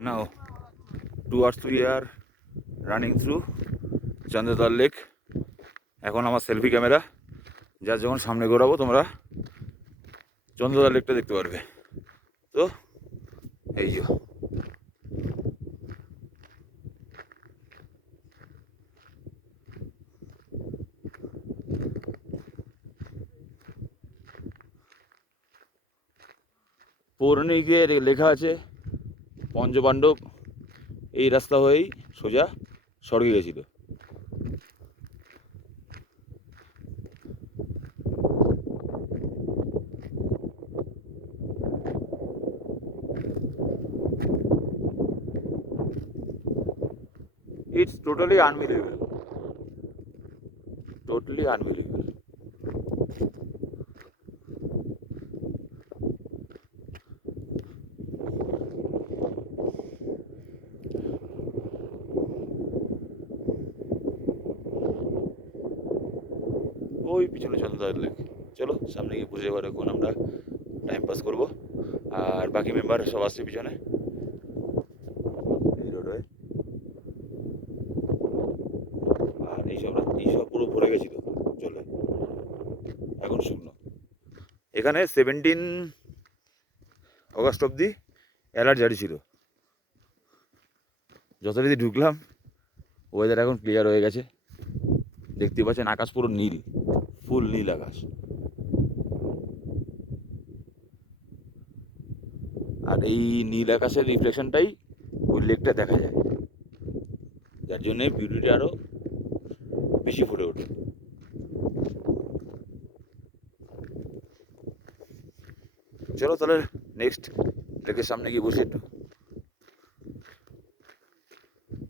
Now, 2 hours we are running through Chandradal lake. এখন আমার selfie camera যার যখন সামনে ঘোরাবো তোমরা চন্দ্রদল লেকটা দেখতে পারবে। তো এই যে পৌরাণিকে লেখা আছে পঞ্চপাণ্ডব এই রাস্তা হয়েই সোজা স্বর্গে গেছিল। It's totally unbelievable. Totally unbelievable. ওই পিছনে চন্দ্রদল লেক। চলো সামনে গিয়ে বসে এবার এখন আমরা টাইম পাস করবো, আর বাকি মেম্বার সব আসছে পিছনে এই রোডে। আর এইসব পুরো ভরে গেছিল চলে, এখন শুকনো। এখানে 17 অগস্ট অবধি অ্যালার্ট জারি ছিল। যথারীতি ঢুকলাম, ওয়েদার এখন ক্লিয়ার হয়ে গেছে। দেখতে পাচ্ছেন আকাশ পুরো নীল, ফুল নীল আকাশ। আর এই নীল আকাশের রিফ্লেকশনটাই ওই লেকটা দেখা যায়, যার জন্যে বিউটিটা আরও বেশি ফুটে ওঠে। চলো তাহলে নেক্সট লেকের সামনে গিয়ে বসে একটু